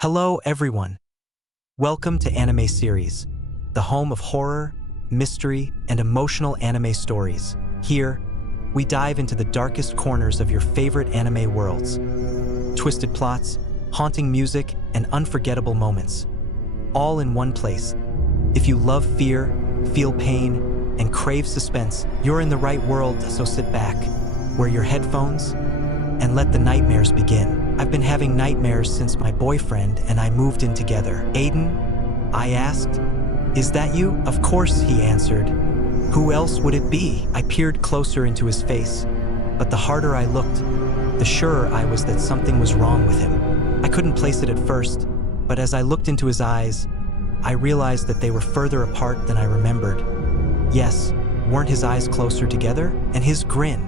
Hello, everyone. Welcome to Anime Series, the home of horror, mystery, and emotional anime stories. Here, we dive into the darkest corners of your favorite anime worlds. Twisted plots, haunting music, and unforgettable moments. All in one place. If you love fear, feel pain, and crave suspense, you're in the right world, so sit back, wear your headphones, and let the nightmares begin. I've been having nightmares since my boyfriend and I moved in together. Aiden? I asked. Is that you? Of course, he answered. Who else would it be? I peered closer into his face, but the harder I looked, the surer I was that something was wrong with him. I couldn't place it at first, but as I looked into his eyes, I realized that they were further apart than I remembered. Yes, weren't his eyes closer together? And his grin.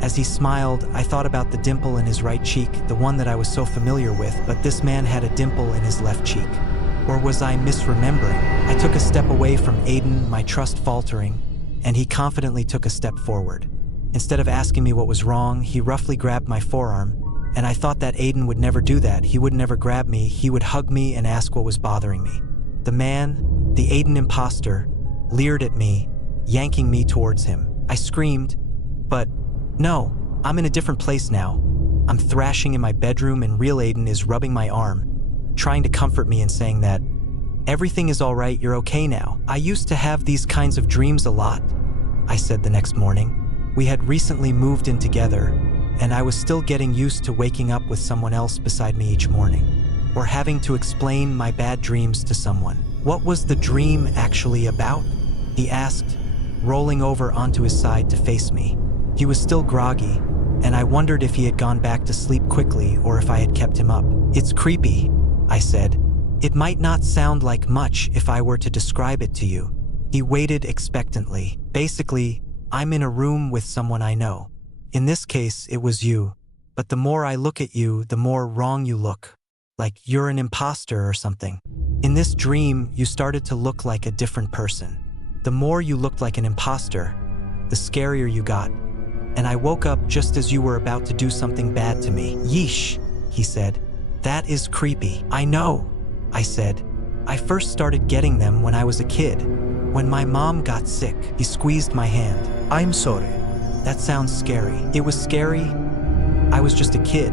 As he smiled, I thought about the dimple in his right cheek, the one that I was so familiar with, but this man had a dimple in his left cheek. Or was I misremembering? I took a step away from Aiden, my trust faltering, and he confidently took a step forward. Instead of asking me what was wrong, he roughly grabbed my forearm, and I thought that Aiden would never do that. He would never grab me, he would hug me and ask what was bothering me. The man, the Aiden imposter, leered at me, yanking me towards him. I screamed, but no, I'm in a different place now. I'm thrashing in my bedroom and real Aiden is rubbing my arm, trying to comfort me and saying that everything is all right, you're okay now. I used to have these kinds of dreams a lot, I said the next morning. We had recently moved in together, and I was still getting used to waking up with someone else beside me each morning, or having to explain my bad dreams to someone. What was the dream actually about? He asked, rolling over onto his side to face me. He was still groggy, and I wondered if he had gone back to sleep quickly or if I had kept him up. It's creepy, I said. It might not sound like much if I were to describe it to you. He waited expectantly. Basically, I'm in a room with someone I know. In this case, it was you. But the more I look at you, the more wrong you look. Like you're an imposter or something. In this dream, you started to look like a different person. The more you looked like an imposter, the scarier you got. And I woke up just as you were about to do something bad to me. Yeesh, he said. That is creepy. I know, I said. I first started getting them when I was a kid. When my mom got sick, he squeezed my hand. I'm sorry. That sounds scary. It was scary. I was just a kid.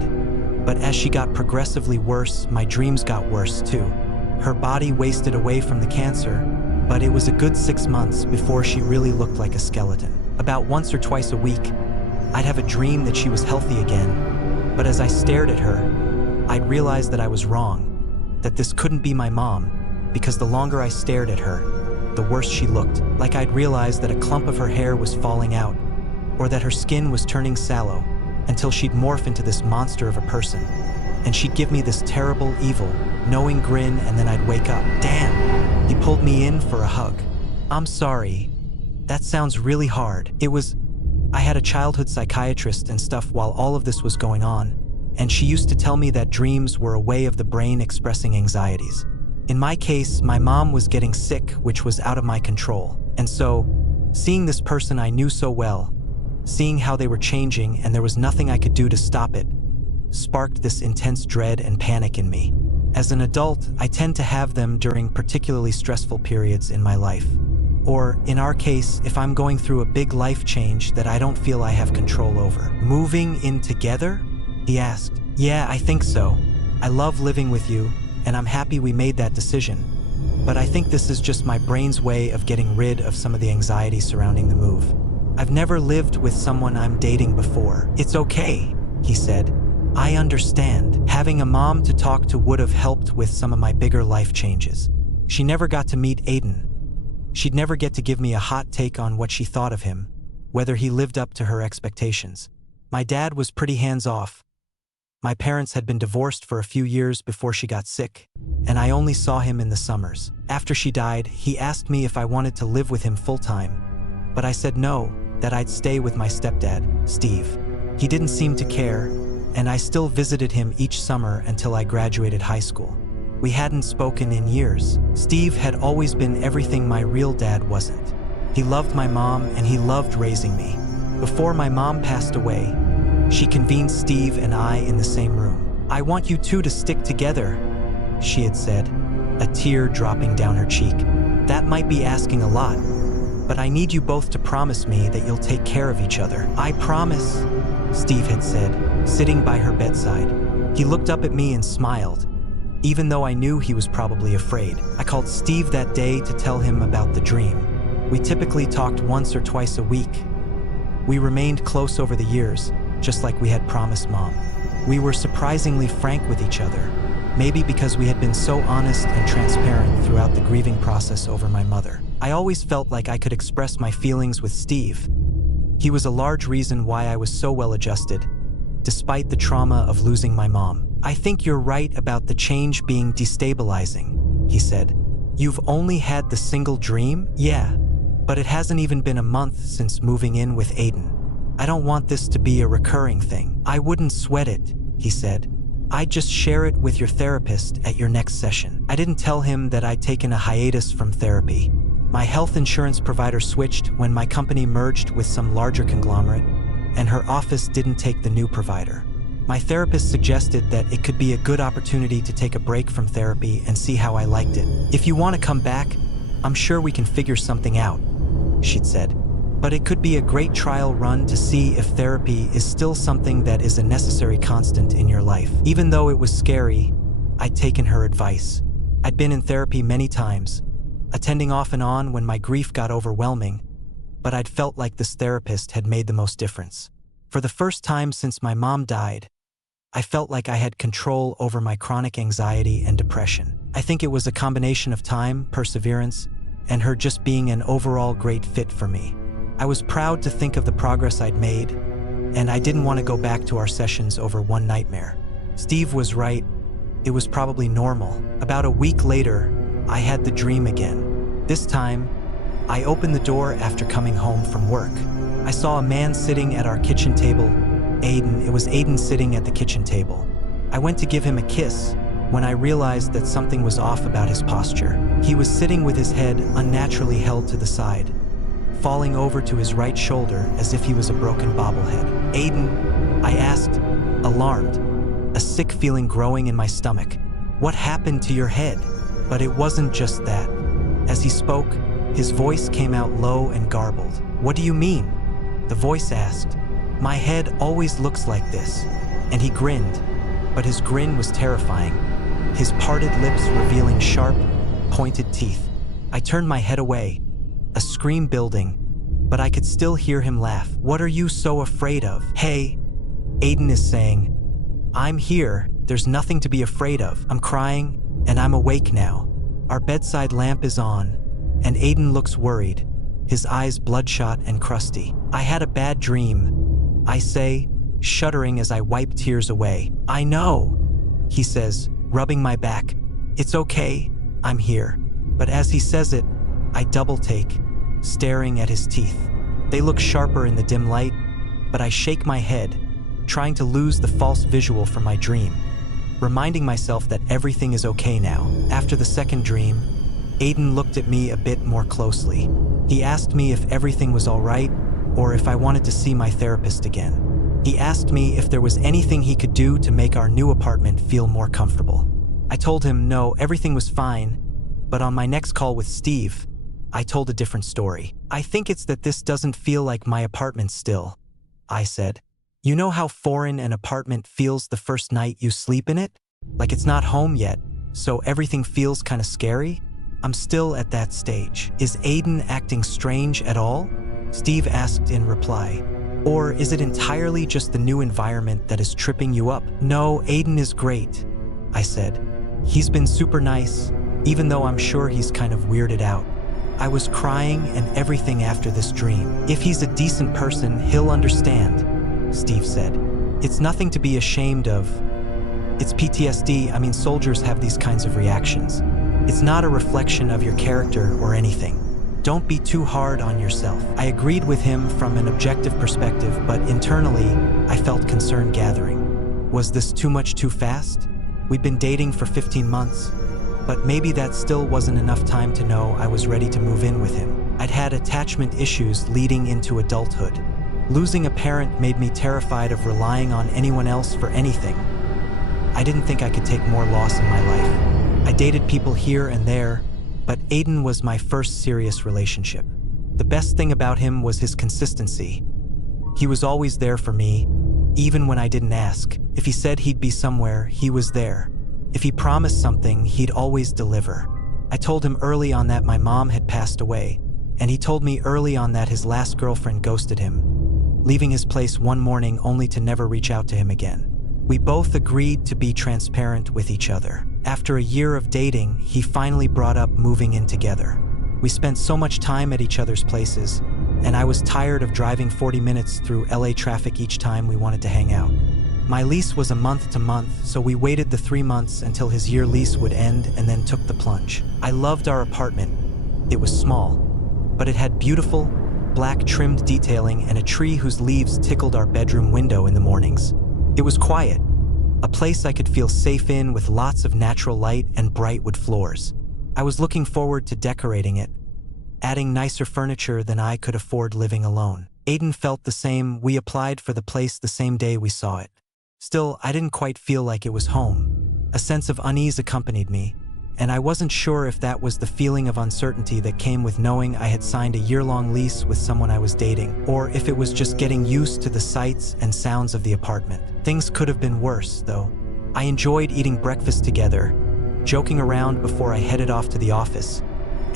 But as she got progressively worse, my dreams got worse too. Her body wasted away from the cancer, but it was a good 6 months before she really looked like a skeleton. About once or twice a week, I'd have a dream that she was healthy again, but as I stared at her, I'd realize that I was wrong, that this couldn't be my mom, because the longer I stared at her, the worse she looked, like I'd realized that a clump of her hair was falling out, or that her skin was turning sallow, until she'd morph into this monster of a person, and she'd give me this terrible, evil, knowing grin, and then I'd wake up. Damn! He pulled me in for a hug. I'm sorry. That sounds really hard. I had a childhood psychiatrist and stuff while all of this was going on, and she used to tell me that dreams were a way of the brain expressing anxieties. In my case, my mom was getting sick, which was out of my control. And so, seeing this person I knew so well, seeing how they were changing and there was nothing I could do to stop it, sparked this intense dread and panic in me. As an adult, I tend to have them during particularly stressful periods in my life. Or, in our case, if I'm going through a big life change that I don't feel I have control over. Moving in together? He asked. Yeah, I think so. I love living with you, and I'm happy we made that decision. But I think this is just my brain's way of getting rid of some of the anxiety surrounding the move. I've never lived with someone I'm dating before. It's okay, he said. I understand. Having a mom to talk to would have helped with some of my bigger life changes. She never got to meet Aiden. She'd never get to give me a hot take on what she thought of him, whether he lived up to her expectations. My dad was pretty hands-off. My parents had been divorced for a few years before she got sick, and I only saw him in the summers. After she died, he asked me if I wanted to live with him full-time, but I said no, that I'd stay with my stepdad, Steve. He didn't seem to care, and I still visited him each summer until I graduated high school. We hadn't spoken in years. Steve had always been everything my real dad wasn't. He loved my mom and he loved raising me. Before my mom passed away, she convened Steve and I in the same room. I want you two to stick together, she had said, a tear dropping down her cheek. That might be asking a lot, but I need you both to promise me that you'll take care of each other. I promise, Steve had said, sitting by her bedside. He looked up at me and smiled, even though I knew he was probably afraid. I called Steve that day to tell him about the dream. We typically talked once or twice a week. We remained close over the years, just like we had promised Mom. We were surprisingly frank with each other, maybe because we had been so honest and transparent throughout the grieving process over my mother. I always felt like I could express my feelings with Steve. He was a large reason why I was so well adjusted, despite the trauma of losing my mom. I think you're right about the change being destabilizing, he said. You've only had the single dream? Yeah, but it hasn't even been a month since moving in with Aiden. I don't want this to be a recurring thing. I wouldn't sweat it, he said. I'd just share it with your therapist at your next session. I didn't tell him that I'd taken a hiatus from therapy. My health insurance provider switched when my company merged with some larger conglomerate, and her office didn't take the new provider. My therapist suggested that it could be a good opportunity to take a break from therapy and see how I liked it. If you want to come back, I'm sure we can figure something out, she'd said. But it could be a great trial run to see if therapy is still something that is a necessary constant in your life. Even though it was scary, I'd taken her advice. I'd been in therapy many times, attending off and on when my grief got overwhelming, but I'd felt like this therapist had made the most difference. For the first time since my mom died, I felt like I had control over my chronic anxiety and depression. I think it was a combination of time, perseverance, and her just being an overall great fit for me. I was proud to think of the progress I'd made, and I didn't want to go back to our sessions over one nightmare. Steve was right. It was probably normal. About a week later, I had the dream again. This time, I opened the door after coming home from work. I saw a man sitting at our kitchen table. It was Aiden sitting at the kitchen table. I went to give him a kiss when I realized that something was off about his posture. He was sitting with his head unnaturally held to the side, falling over to his right shoulder as if he was a broken bobblehead. Aiden, I asked, alarmed, a sick feeling growing in my stomach. What happened to your head? But it wasn't just that. As he spoke, his voice came out low and garbled. What do you mean? The voice asked. My head always looks like this. And he grinned, but his grin was terrifying, his parted lips revealing sharp, pointed teeth. I turned my head away, a scream building, but I could still hear him laugh. What are you so afraid of? Hey, Aiden is saying. I'm here, there's nothing to be afraid of. I'm crying, and I'm awake now. Our bedside lamp is on, and Aiden looks worried, his eyes bloodshot and crusty. I had a bad dream, I say, shuddering as I wipe tears away. I know, he says, rubbing my back. It's okay, I'm here. But as he says it, I double take, staring at his teeth. They look sharper in the dim light, but I shake my head, trying to lose the false visual from my dream, reminding myself that everything is okay now. After the second dream, Aiden looked at me a bit more closely. He asked me if everything was all right, or if I wanted to see my therapist again. He asked me if there was anything he could do to make our new apartment feel more comfortable. I told him no, everything was fine, but on my next call with Steve, I told a different story. I think it's that this doesn't feel like my apartment still, I said. You know how foreign an apartment feels the first night you sleep in it? Like it's not home yet, so everything feels kind of scary? I'm still at that stage. Is Aiden acting strange at all? Steve asked in reply. Or is it entirely just the new environment that is tripping you up? No, Aiden is great, I said. He's been super nice, even though I'm sure he's kind of weirded out. I was crying and everything after this dream. If he's a decent person, he'll understand, Steve said. It's nothing to be ashamed of. It's PTSD. Soldiers have these kinds of reactions. It's not a reflection of your character or anything. Don't be too hard on yourself. I agreed with him from an objective perspective, but internally, I felt concern gathering. Was this too much too fast? We'd been dating for 15 months, but maybe that still wasn't enough time to know I was ready to move in with him. I'd had attachment issues leading into adulthood. Losing a parent made me terrified of relying on anyone else for anything. I didn't think I could take more loss in my life. dated people here and there, but Aiden was my first serious relationship. The best thing about him was his consistency. He was always there for me, even when I didn't ask. If he said he'd be somewhere, he was there. If he promised something, he'd always deliver. I told him early on that my mom had passed away, and he told me early on that his last girlfriend ghosted him, leaving his place one morning only to never reach out to him again. We both agreed to be transparent with each other. After a year of dating, he finally brought up moving in together. We spent so much time at each other's places, and I was tired of driving 40 minutes through LA traffic each time we wanted to hang out. My lease was a month to month, so we waited the 3 months until his year lease would end and then took the plunge. I loved our apartment. It was small, but it had beautiful, black trimmed detailing and a tree whose leaves tickled our bedroom window in the mornings. It was quiet, a place I could feel safe in with lots of natural light and bright wood floors. I was looking forward to decorating it, adding nicer furniture than I could afford living alone. Aiden felt the same. We applied for the place the same day we saw it. Still, I didn't quite feel like it was home. A sense of unease accompanied me, and I wasn't sure if that was the feeling of uncertainty that came with knowing I had signed a year-long lease with someone I was dating, or if it was just getting used to the sights and sounds of the apartment. Things could have been worse, though. I enjoyed eating breakfast together, joking around before I headed off to the office,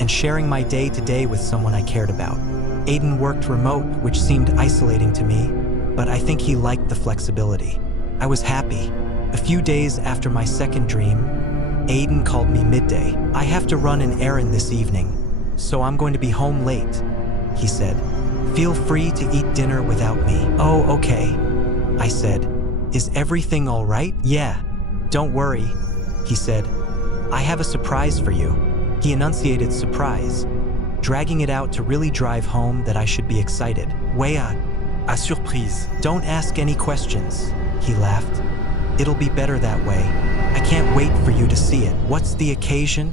and sharing my day-to-day with someone I cared about. Aiden worked remote, which seemed isolating to me, but I think he liked the flexibility. I was happy. A few days after my second dream, Aiden called me midday. "I have to run an errand this evening, so I'm going to be home late," he said. "Feel free to eat dinner without me." "Oh, okay," I said. "Is everything all right?" "Yeah, don't worry," he said. "I have a surprise for you." He enunciated surprise, dragging it out to really drive home that I should be excited. "Ouais, a surprise. Don't ask any questions," he laughed. "It'll be better that way. I can't wait for you to see it." "What's the occasion?"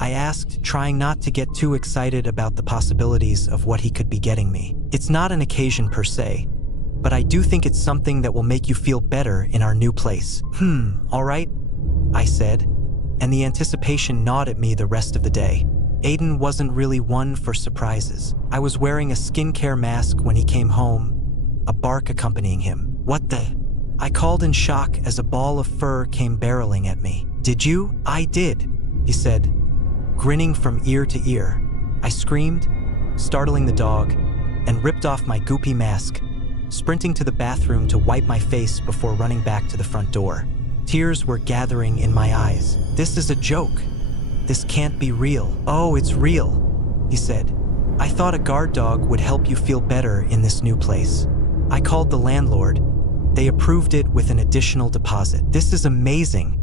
I asked, trying not to get too excited about the possibilities of what he could be getting me. "It's not an occasion per se, but I do think it's something that will make you feel better in our new place." All right," I said, and the anticipation gnawed at me the rest of the day. Aiden wasn't really one for surprises. I was wearing a skincare mask when he came home, a bark accompanying him. "What the?" I called in shock as a ball of fur came barreling at me. "Did you?" "I did," he said, grinning from ear to ear. I screamed, startling the dog, and ripped off my goopy mask, sprinting to the bathroom to wipe my face before running back to the front door. Tears were gathering in my eyes. "This is a joke. This can't be real." "Oh, it's real," he said. "I thought a guard dog would help you feel better in this new place. I called the landlord. They approved it with an additional deposit." "This is amazing,"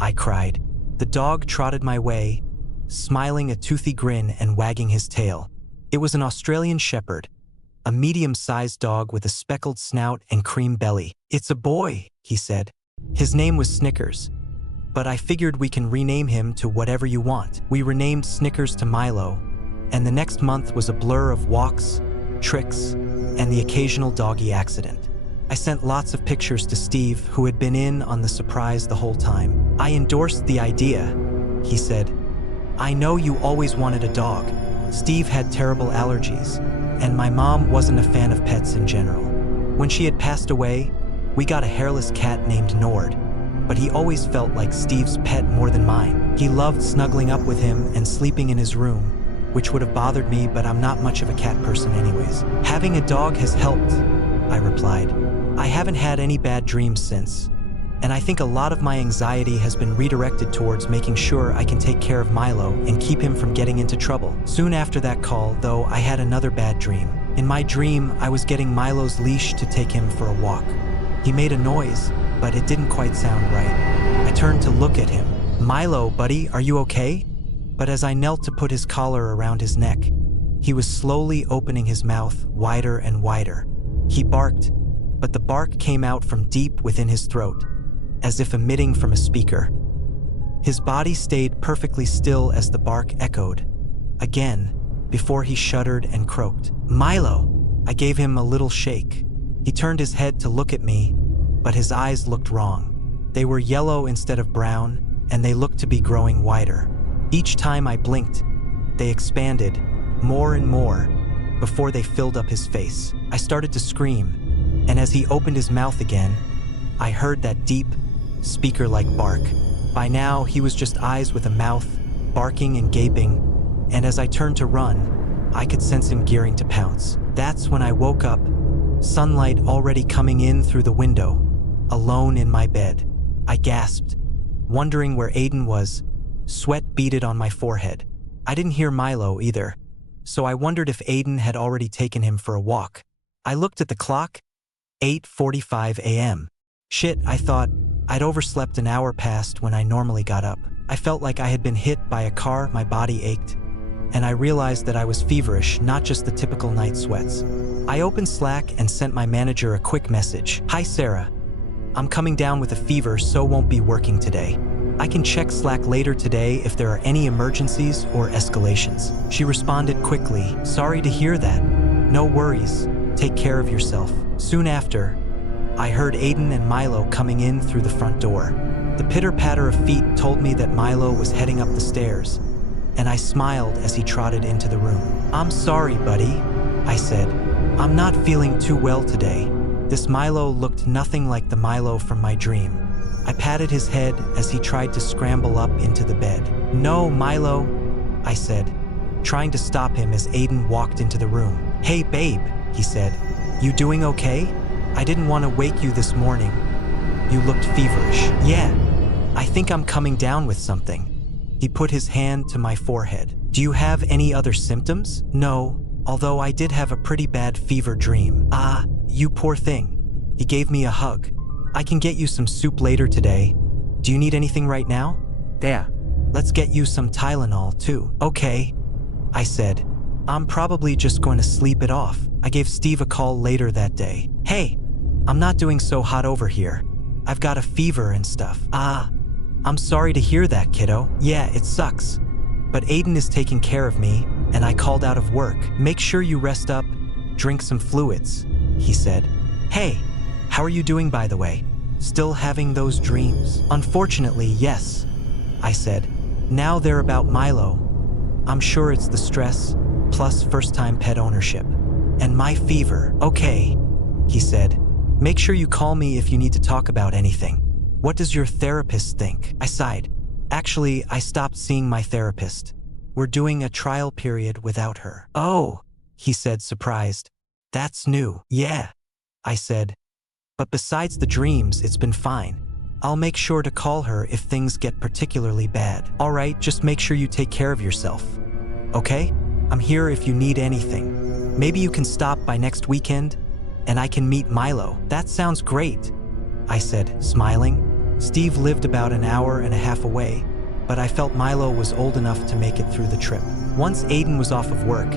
I cried. The dog trotted my way, smiling a toothy grin and wagging his tail. It was an Australian Shepherd, a medium-sized dog with a speckled snout and cream belly. "It's a boy," he said. "His name was Snickers, but I figured we can rename him to whatever you want." We renamed Snickers to Milo, and the next month was a blur of walks, tricks, and the occasional doggy accident. I sent lots of pictures to Steve, who had been in on the surprise the whole time. "I endorsed the idea," he said. "I know you always wanted a dog." Steve had terrible allergies, and my mom wasn't a fan of pets in general. When she had passed away, we got a hairless cat named Nord, but he always felt like Steve's pet more than mine. He loved snuggling up with him and sleeping in his room, which would have bothered me, but I'm not much of a cat person anyways. "Having a dog has helped," I replied. "I haven't had any bad dreams since, and I think a lot of my anxiety has been redirected towards making sure I can take care of Milo and keep him from getting into trouble." Soon after that call, though, I had another bad dream. In my dream, I was getting Milo's leash to take him for a walk. He made a noise, but it didn't quite sound right. I turned to look at him. "Milo, buddy, are you okay?" But as I knelt to put his collar around his neck, he was slowly opening his mouth wider and wider. He barked, but the bark came out from deep within his throat, as if emitting from a speaker. His body stayed perfectly still as the bark echoed, again, before he shuddered and croaked. "Milo!" I gave him a little shake. He turned his head to look at me, but his eyes looked wrong. They were yellow instead of brown, and they looked to be growing wider. Each time I blinked, they expanded more and more before they filled up his face. I started to scream, and as he opened his mouth again, I heard that deep, speaker-like bark. By now, he was just eyes with a mouth, barking and gaping, and as I turned to run, I could sense him gearing to pounce. That's when I woke up, sunlight already coming in through the window, alone in my bed. I gasped, wondering where Aiden was, sweat beaded on my forehead. I didn't hear Milo either, so I wondered if Aiden had already taken him for a walk. I looked at the clock, 8:45 a.m. Shit, I thought. I'd overslept an hour past when I normally got up. I felt like I had been hit by a car, my body ached, and I realized that I was feverish, not just the typical night sweats. I opened Slack and sent my manager a quick message. "Hi Sarah, I'm coming down with a fever, so won't be working today. I can check Slack later today if there are any emergencies or escalations." She responded quickly, "Sorry to hear that. No worries, take care of yourself." Soon after, I heard Aiden and Milo coming in through the front door. The pitter-patter of feet told me that Milo was heading up the stairs, and I smiled as he trotted into the room. "I'm sorry, buddy," I said. "I'm not feeling too well today." This Milo looked nothing like the Milo from my dream. I patted his head as he tried to scramble up into the bed. "No, Milo," I said, trying to stop him as Aiden walked into the room. "Hey, babe," he said. "You doing okay? I didn't want to wake you this morning. You looked feverish." "Yeah, I think I'm coming down with something." He put his hand to my forehead. "Do you have any other symptoms?" "No, although I did have a pretty bad fever dream." "Ah, you poor thing." He gave me a hug. "I can get you some soup later today. Do you need anything right now?" "There. Let's get you some Tylenol too." "Okay," I said. "I'm probably just going to sleep it off." I gave Steve a call later that day. "Hey, I'm not doing so hot over here. I've got a fever and stuff." "Ah, I'm sorry to hear that, kiddo." "Yeah, it sucks. But Aiden is taking care of me, and I called out of work." "Make sure you rest up, drink some fluids," he said. "Hey, how are you doing, by the way? Still having those dreams?" "Unfortunately, yes," I said. "Now they're about Milo. I'm sure it's the stress, plus first-time pet ownership. And my fever." "Okay," he said. "Make sure you call me if you need to talk about anything. What does your therapist think?" I sighed. "Actually, I stopped seeing my therapist. We're doing a trial period without her." "Oh," he said, surprised. "That's new." "Yeah," I said. "But besides the dreams, it's been fine. I'll make sure to call her if things get particularly bad." "All right, just make sure you take care of yourself. Okay? I'm here if you need anything. Maybe you can stop by next weekend, and I can meet Milo." "That sounds great," I said, smiling. Steve lived about an hour and a half away, but I felt Milo was old enough to make it through the trip. Once Aiden was off of work,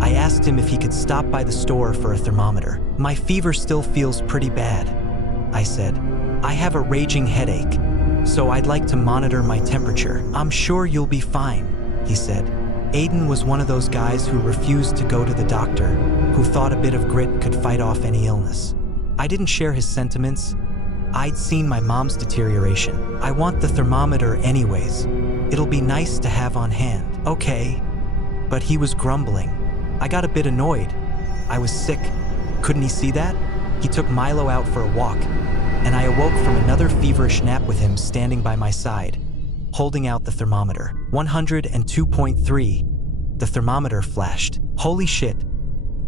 I asked him if he could stop by the store for a thermometer. "My fever still feels pretty bad," I said. "I have a raging headache, so I'd like to monitor my temperature." "I'm sure you'll be fine," he said. Aiden was one of those guys who refused to go to the doctor, who thought a bit of grit could fight off any illness. I didn't share his sentiments. I'd seen my mom's deterioration. "I want the thermometer anyways. It'll be nice to have on hand." "Okay." But he was grumbling. I got a bit annoyed. I was sick. Couldn't he see that? He took Milo out for a walk, and I awoke from another feverish nap with him standing by my side, holding out the thermometer. 102.3. The thermometer flashed. Holy shit.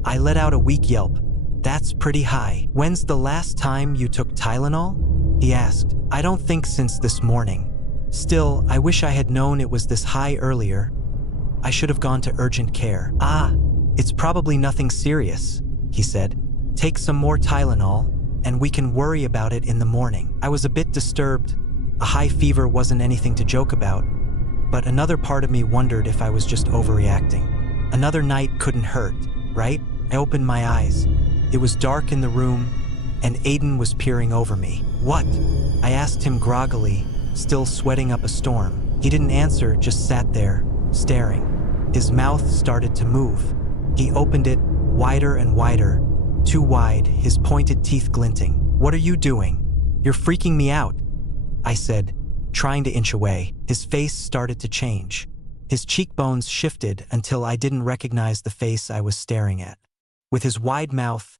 I let out a weak yelp. "That's pretty high." "When's the last time you took Tylenol?" he asked. "I don't think since this morning. Still, I wish I had known it was this high earlier. I should have gone to urgent care." "Ah, it's probably nothing serious," he said. "Take some more Tylenol, and we can worry about it in the morning." I was a bit disturbed. A high fever wasn't anything to joke about, but another part of me wondered if I was just overreacting. Another night couldn't hurt, right? I opened my eyes. It was dark in the room, and Aiden was peering over me. "What?" I asked him groggily, still sweating up a storm. He didn't answer, just sat there, staring. His mouth started to move. He opened it, wider and wider, too wide, his pointed teeth glinting. "What are you doing? You're freaking me out," I said, trying to inch away. His face started to change. His cheekbones shifted until I didn't recognize the face I was staring at. With his wide mouth,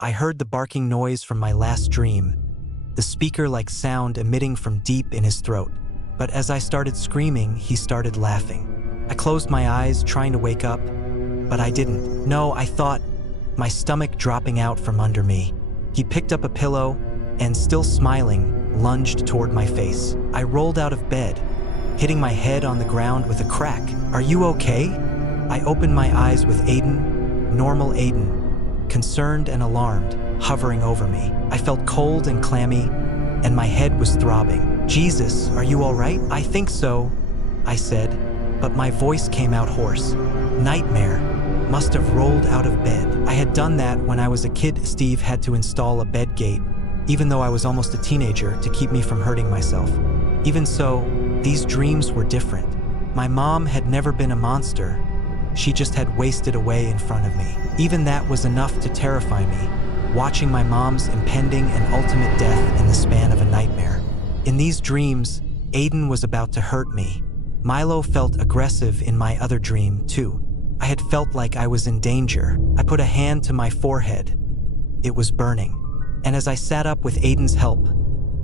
I heard the barking noise from my last dream, the speaker-like sound emitting from deep in his throat. But as I started screaming, he started laughing. I closed my eyes, trying to wake up, but I didn't. No, I thought, my stomach dropping out from under me. He picked up a pillow and, still smiling, lunged toward my face. I rolled out of bed, hitting my head on the ground with a crack. "Are you okay?" I opened my eyes with Aiden, normal Aiden, concerned and alarmed, hovering over me. I felt cold and clammy, and my head was throbbing. "Jesus, are you all right?" "I think so," I said, but my voice came out hoarse. Nightmare. Must have rolled out of bed. I had done that when I was a kid. Steve had to install a bed gate, even though I was almost a teenager, to keep me from hurting myself. Even so, these dreams were different. My mom had never been a monster. She just had wasted away in front of me. Even that was enough to terrify me, watching my mom's impending and ultimate death in the span of a nightmare. In these dreams, Aiden was about to hurt me. Milo felt aggressive in my other dream, too. I had felt like I was in danger. I put a hand to my forehead. It was burning. And as I sat up with Aiden's help,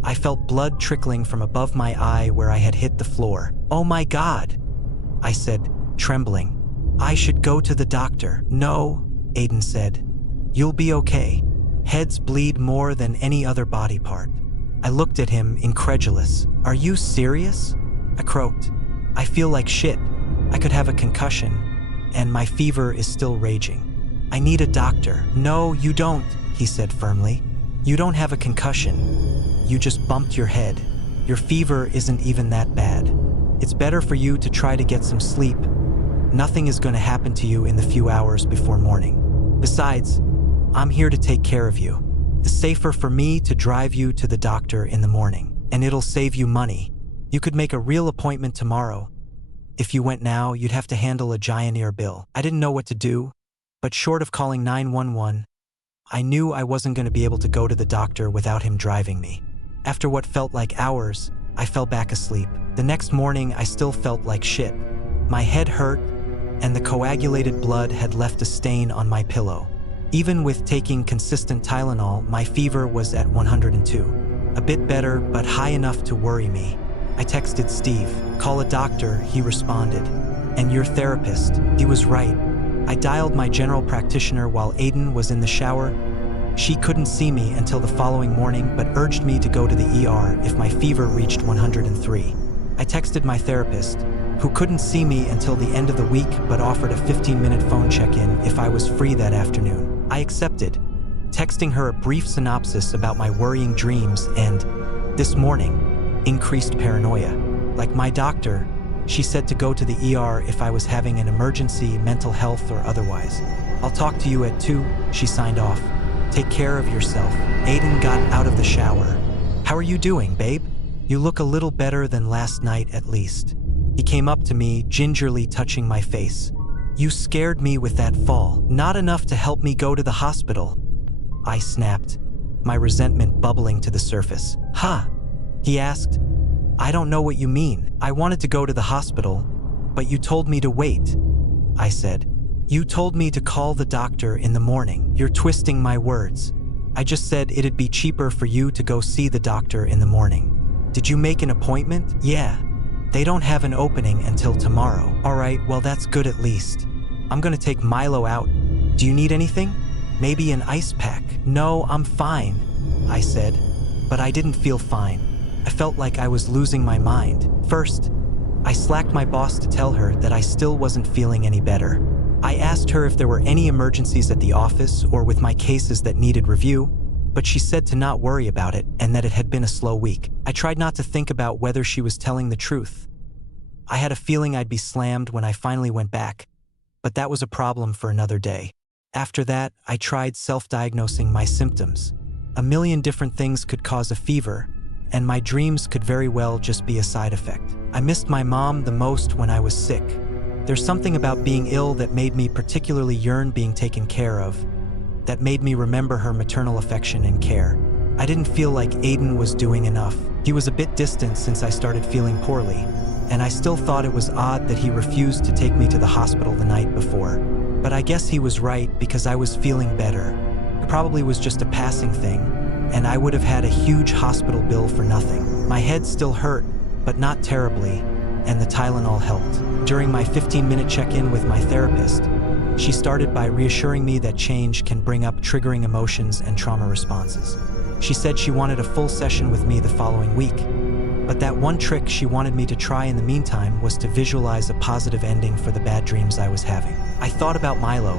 I felt blood trickling from above my eye where I had hit the floor. "Oh my God," I said, trembling. "I should go to the doctor." "No," Aiden said. "You'll be okay. Heads bleed more than any other body part." I looked at him, incredulous. "Are you serious?" I croaked. "I feel like shit. I could have a concussion, and my fever is still raging. I need a doctor." "No, you don't," he said firmly. "You don't have a concussion. You just bumped your head. Your fever isn't even that bad. It's better for you to try to get some sleep. Nothing is going to happen to you in the few hours before morning. Besides, I'm here to take care of you. It's safer for me to drive you to the doctor in the morning, and it'll save you money. You could make a real appointment tomorrow. If you went now, you'd have to handle a giant ear bill." I didn't know what to do, but short of calling 911, I knew I wasn't going to be able to go to the doctor without him driving me. After what felt like hours, I fell back asleep. The next morning, I still felt like shit. My head hurt, and the coagulated blood had left a stain on my pillow. Even with taking consistent Tylenol, my fever was at 102. A bit better, but high enough to worry me. I texted Steve. "Call a doctor," he responded. "And your therapist." He was right. I dialed my general practitioner while Aiden was in the shower. She couldn't see me until the following morning, but urged me to go to the ER if my fever reached 103. I texted my therapist, who couldn't see me until the end of the week but offered a 15-minute phone check-in if I was free that afternoon. I accepted, texting her a brief synopsis about my worrying dreams and, this morning, increased paranoia. Like my doctor, she said to go to the ER if I was having an emergency, mental health or otherwise. "I'll talk to you at 2, she signed off. "Take care of yourself." Aiden got out of the shower. "How are you doing, babe? You look a little better than last night at least." He came up to me, gingerly touching my face. "You scared me with that fall. Not enough to help me go to the hospital." I snapped, my resentment bubbling to the surface. "Huh?" he asked. "I don't know what you mean. I wanted to go to the hospital, but you told me to wait," I said. "You told me to call the doctor in the morning." "You're twisting my words. I just said it'd be cheaper for you to go see the doctor in the morning." "Did you make an appointment?" "Yeah. They don't have an opening until tomorrow." "All right, well that's good at least. I'm gonna take Milo out. Do you need anything? Maybe an ice pack?" "No, I'm fine," I said, but I didn't feel fine. I felt like I was losing my mind. First, I slacked my boss to tell her that I still wasn't feeling any better. I asked her if there were any emergencies at the office or with my cases that needed review, but she said to not worry about it and that it had been a slow week. I tried not to think about whether she was telling the truth. I had a feeling I'd be slammed when I finally went back, but that was a problem for another day. After that, I tried self-diagnosing my symptoms. A million different things could cause a fever, and my dreams could very well just be a side effect. I missed my mom the most when I was sick. There's something about being ill that made me particularly yearn being taken care of, that made me remember her maternal affection and care. I didn't feel like Aiden was doing enough. He was a bit distant since I started feeling poorly, and I still thought it was odd that he refused to take me to the hospital the night before. But I guess he was right because I was feeling better. It probably was just a passing thing, and I would have had a huge hospital bill for nothing. My head still hurt, but not terribly, and the Tylenol helped. During my 15-minute check-in with my therapist, she started by reassuring me that change can bring up triggering emotions and trauma responses. She said she wanted a full session with me the following week, but that one trick she wanted me to try in the meantime was to visualize a positive ending for the bad dreams I was having. I thought about Milo,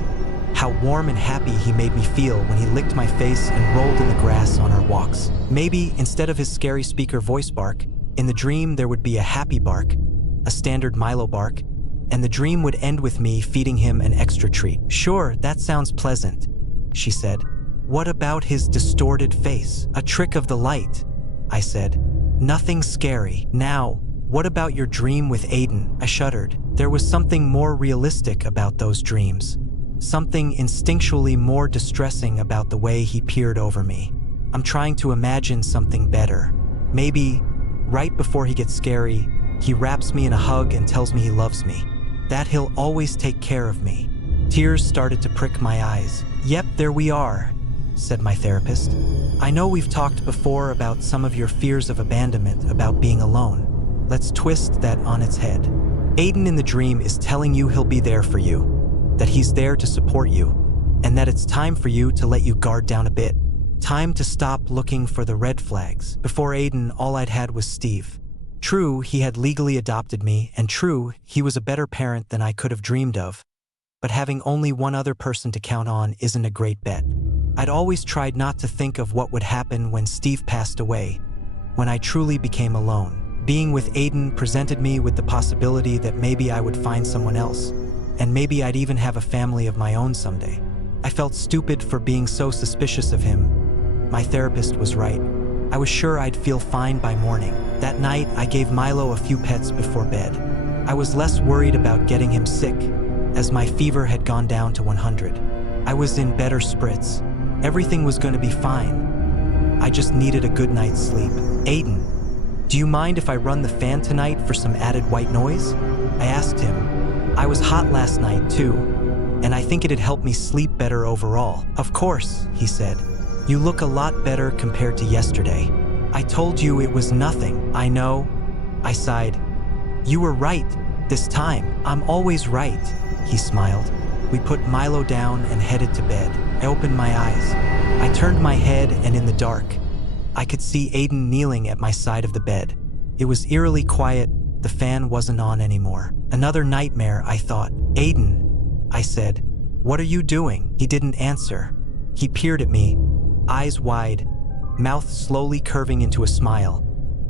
how warm and happy he made me feel when he licked my face and rolled in the grass on our walks. Maybe instead of his scary speaker voice bark, in the dream there would be a happy bark, a standard Milo bark, and the dream would end with me feeding him an extra treat. Sure, that sounds pleasant, she said. What about his distorted face? A trick of the light, I said. Nothing scary. Now, what about your dream with Aiden? I shuddered. There was something more realistic about those dreams. Something instinctually more distressing about the way he peered over me. I'm trying to imagine something better. Maybe, right before he gets scary, he wraps me in a hug and tells me he loves me. That he'll always take care of me. Tears started to prick my eyes. Yep, there we are, said my therapist. I know we've talked before about some of your fears of abandonment, about being alone. Let's twist that on its head. Aiden in the dream is telling you he'll be there for you, that he's there to support you, and that it's time for you to let you guard down a bit. Time to stop looking for the red flags. Before Aiden, all I'd had was Steve. True, he had legally adopted me, and true, he was a better parent than I could have dreamed of. But having only one other person to count on isn't a great bet. I'd always tried not to think of what would happen when Steve passed away, when I truly became alone. Being with Aiden presented me with the possibility that maybe I would find someone else, and maybe I'd even have a family of my own someday. I felt stupid for being so suspicious of him. My therapist was right. I was sure I'd feel fine by morning. That night, I gave Milo a few pets before bed. I was less worried about getting him sick, as my fever had gone down to 100. I was in better spirits. Everything was going to be fine. I just needed a good night's sleep. Aiden, do you mind if I run the fan tonight for some added white noise? I asked him. I was hot last night too, and I think it'd help me sleep better overall. Of course, he said. You look a lot better compared to yesterday. I told you it was nothing. I know. I sighed. You were right this time. I'm always right, he smiled. We put Milo down and headed to bed. I opened my eyes. I turned my head, and in the dark, I could see Aiden kneeling at my side of the bed. It was eerily quiet. The fan wasn't on anymore. Another nightmare, I thought. Aiden, I said, what are you doing? He didn't answer. He peered at me, eyes wide, mouth slowly curving into a smile,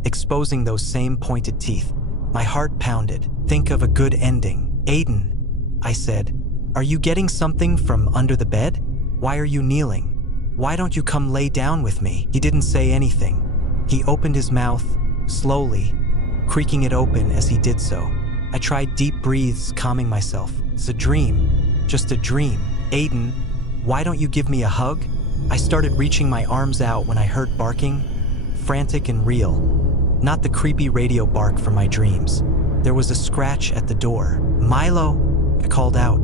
exposing those same pointed teeth. My heart pounded. Think of a good ending. Aiden, I said, are you getting something from under the bed? Why are you kneeling? Why don't you come lay down with me? He didn't say anything. He opened his mouth, slowly, creaking it open as he did so. I tried deep breaths, calming myself. It's a dream, just a dream. Aiden, why don't you give me a hug? I started reaching my arms out when I heard barking, frantic and real. Not the creepy radio bark from my dreams. There was a scratch at the door. Milo, I called out.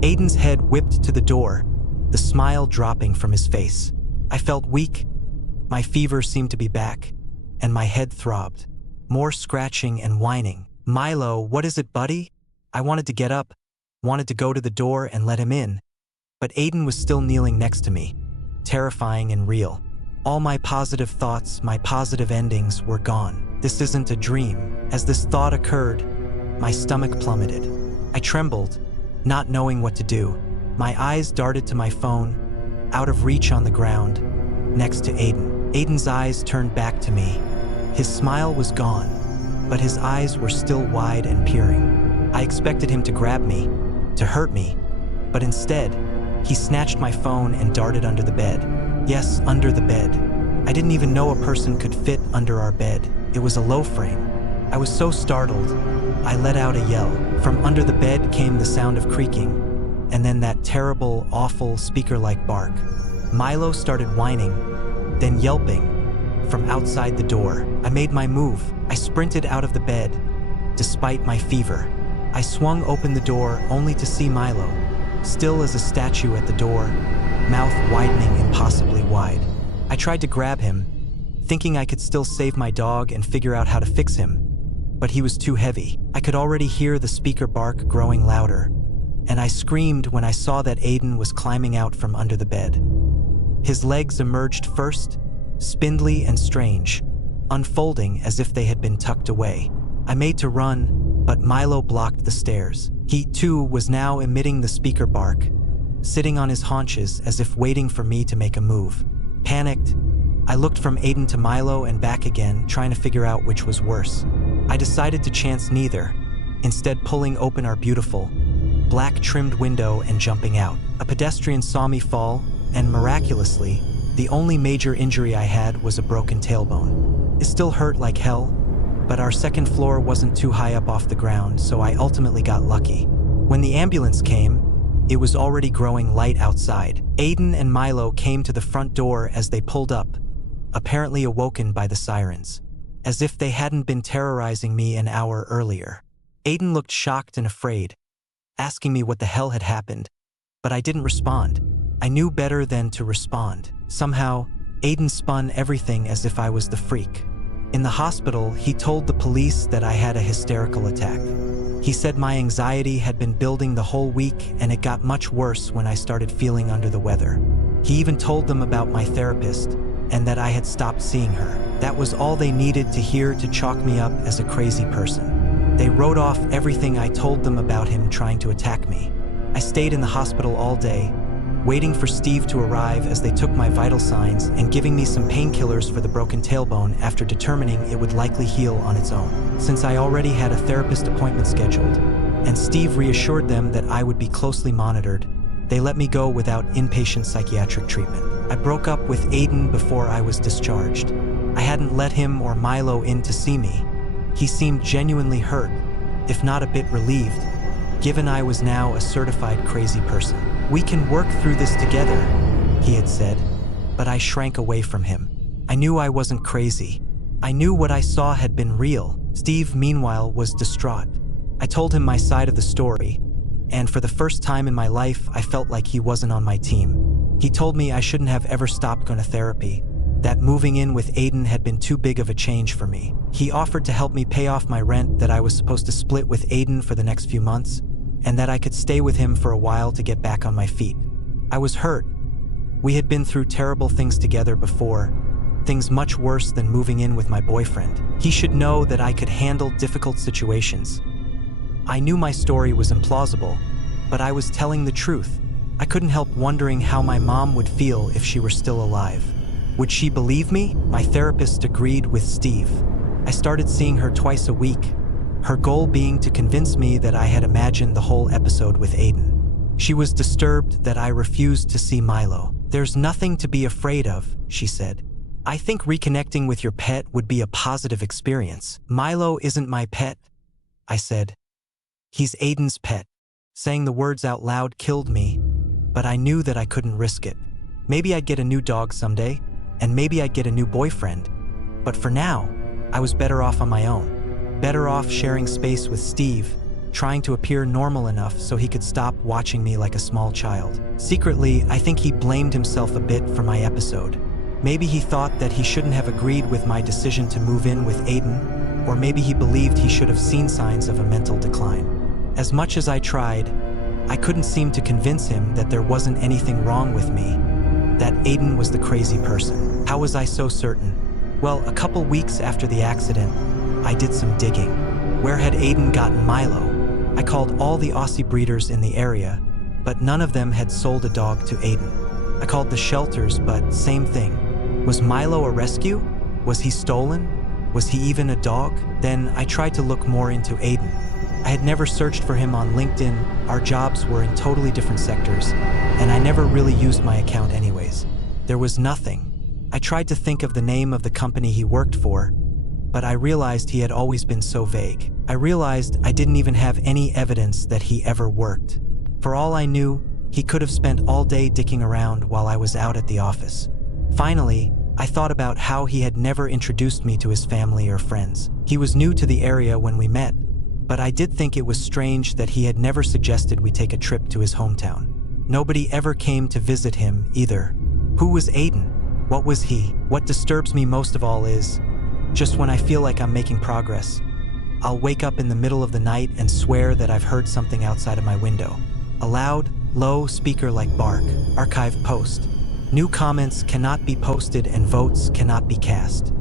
Aiden's head whipped to the door, the smile dropping from his face. I felt weak. My fever seemed to be back, and my head throbbed. More scratching and whining. Milo, what is it, buddy? I wanted to get up, wanted to go to the door and let him in, but Aiden was still kneeling next to me, terrifying and real. All my positive thoughts, my positive endings were gone. This isn't a dream. As this thought occurred, my stomach plummeted. I trembled, not knowing what to do. My eyes darted to my phone, out of reach on the ground, next to Aiden. Aiden's eyes turned back to me. His smile was gone, but his eyes were still wide and peering. I expected him to grab me, to hurt me, but instead, he snatched my phone and darted under the bed. Yes, under the bed. I didn't even know a person could fit under our bed. It was a low frame. I was so startled, I let out a yell. From under the bed came the sound of creaking, and then that terrible, awful, speaker-like bark. Milo started whining, then yelping from outside the door. I made my move. I sprinted out of the bed, despite my fever. I swung open the door only to see Milo, still as a statue at the door, mouth widening impossibly wide. I tried to grab him, thinking I could still save my dog and figure out how to fix him, but he was too heavy. I could already hear the speaker bark growing louder, and I screamed when I saw that Aiden was climbing out from under the bed. His legs emerged first, spindly and strange, unfolding as if they had been tucked away. I made to run, but Milo blocked the stairs. He, too, was now emitting the speaker bark, sitting on his haunches as if waiting for me to make a move. Panicked, I looked from Aiden to Milo and back again, trying to figure out which was worse. I decided to chance neither, instead pulling open our beautiful, black-trimmed window and jumping out. A pedestrian saw me fall, and miraculously, the only major injury I had was a broken tailbone. It still hurt like hell, but our second floor wasn't too high up off the ground, so I ultimately got lucky. When the ambulance came, it was already growing light outside. Aiden and Milo came to the front door as they pulled up, apparently awoken by the sirens, as if they hadn't been terrorizing me an hour earlier. Aiden looked shocked and afraid, asking me what the hell had happened, but I didn't respond. I knew better than to respond. Somehow, Aiden spun everything as if I was the freak. In the hospital, he told the police that I had a hysterical attack. He said my anxiety had been building the whole week and it got much worse when I started feeling under the weather. He even told them about my therapist and that I had stopped seeing her. That was all they needed to hear to chalk me up as a crazy person. They wrote off everything I told them about him trying to attack me. I stayed in the hospital all day, waiting for Steve to arrive as they took my vital signs and giving me some painkillers for the broken tailbone after determining it would likely heal on its own. Since I already had a therapist appointment scheduled, and Steve reassured them that I would be closely monitored, they let me go without inpatient psychiatric treatment. I broke up with Aiden before I was discharged. I hadn't let him or Milo in to see me. He seemed genuinely hurt, if not a bit relieved, given I was now a certified crazy person. "We can work through this together," he had said, but I shrank away from him. I knew I wasn't crazy. I knew what I saw had been real. Steve, meanwhile, was distraught. I told him my side of the story, and for the first time in my life, I felt like he wasn't on my team. He told me I shouldn't have ever stopped going to therapy, that moving in with Aiden had been too big of a change for me. He offered to help me pay off my rent that I was supposed to split with Aiden for the next few months, and that I could stay with him for a while to get back on my feet. I was hurt. We had been through terrible things together before, things much worse than moving in with my boyfriend. He should know that I could handle difficult situations. I knew my story was implausible, but I was telling the truth. I couldn't help wondering how my mom would feel if she were still alive. Would she believe me? My therapist agreed with Steve. I started seeing her twice a week, her goal being to convince me that I had imagined the whole episode with Aiden. She was disturbed that I refused to see Milo. "There's nothing to be afraid of," she said. "I think reconnecting with your pet would be a positive experience." "Milo isn't my pet," I said. "He's Aiden's pet." Saying the words out loud killed me, but I knew that I couldn't risk it. Maybe I'd get a new dog someday, and maybe I'd get a new boyfriend. But for now, I was better off on my own. Better off sharing space with Steve, trying to appear normal enough so he could stop watching me like a small child. Secretly, I think he blamed himself a bit for my episode. Maybe he thought that he shouldn't have agreed with my decision to move in with Aiden, or maybe he believed he should have seen signs of a mental decline. As much as I tried, I couldn't seem to convince him that there wasn't anything wrong with me, that Aiden was the crazy person. How was I so certain? Well, a couple weeks after the accident, I did some digging. Where had Aiden gotten Milo? I called all the Aussie breeders in the area, but none of them had sold a dog to Aiden. I called the shelters, but same thing. Was Milo a rescue? Was he stolen? Was he even a dog? Then I tried to look more into Aiden. I had never searched for him on LinkedIn. Our jobs were in totally different sectors, and I never really used my account anyways. There was nothing. I tried to think of the name of the company he worked for, but I realized he had always been so vague. I realized I didn't even have any evidence that he ever worked. For all I knew, he could have spent all day dicking around while I was out at the office. Finally, I thought about how he had never introduced me to his family or friends. He was new to the area when we met, but I did think it was strange that he had never suggested we take a trip to his hometown. Nobody ever came to visit him either. Who was Aiden? What was he? What disturbs me most of all is, just when I feel like I'm making progress, I'll wake up in the middle of the night and swear that I've heard something outside of my window. A loud, low speaker like bark. Archive post. New comments cannot be posted and votes cannot be cast.